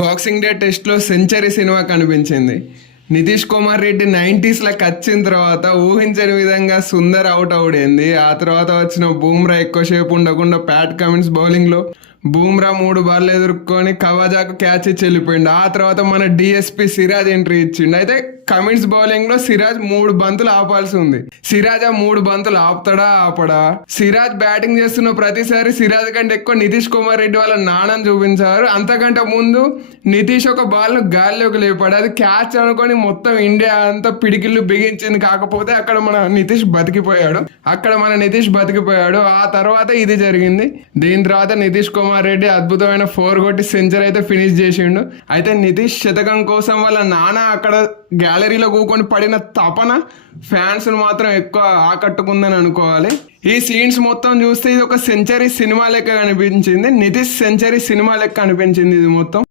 Boxing day టెస్ట్లో century cinema కనిపించింది. నితీష్ కుమార్ రెడ్డి 90sలోకి వచ్చిన తర్వాత ఊహించని విధంగా సుందర్ అవుట్ అవుడైంది. ఆ తర్వాత వచ్చిన బూమ్రా ఎక్కువసేపు ఉండకుండా ప్యాట్ కమిన్స్ బౌలింగ్లో బూమ్రా 3 బాల్ ఎదుర్కొని కవాజాకు క్యాచ్ ఇచ్చి వెళ్ళిపోయిండు. ఆ తర్వాత మన డిఎస్పి సిరాజ్ ఎంట్రీ ఇచ్చిండు. అయితే కమిన్స్ బౌలింగ్ లో సిరాజ్ 3 బంతులు ఆపాల్సి ఉంది. సిరాజ్ ఆ 3 బంతులు ఆపుతాడా ఆపడా? సిరాజ్ బ్యాటింగ్ చేస్తున్న ప్రతిసారి సిరాజ్ కంటే ఎక్కువ నితీష్ కుమార్ రెడ్డి వాళ్ళ నాన్నని చూపించారు. అంతకంటే ముందు నితీష్ ఒక బాల్ ను గాల్లోకి లేపాడు, అది క్యాచ్ అనుకొని మొత్తం ఇండియా అంతా పిడికిళ్ళు బిగించింది. కాకపోతే అక్కడ మన నితీష్ బతికిపోయాడు. ఆ తర్వాత ఇది జరిగింది. దీని తర్వాత నితీష్ కుమార్ రెడ్డి అద్భుతమైన 4 కొట్టి సెంచరీ అయితే ఫినిష్ చేసిండు. అయితే నితీష్ శతకం కోసం వాళ్ళ నాన్న అక్కడ గ్యాలరీలో కూకొని పడిన తపన ఫ్యాన్స్ మాత్రం ఎక్కువ ఆకట్టుకుందని అనుకోవాలి. ఈ సీన్స్ మొత్తం చూస్తే ఇది ఒక సెంచరీ సినిమా లెక్క కనిపించింది. నితీష్ సెంచరీ సినిమా లెక్క అనిపించింది ఇది మొత్తం.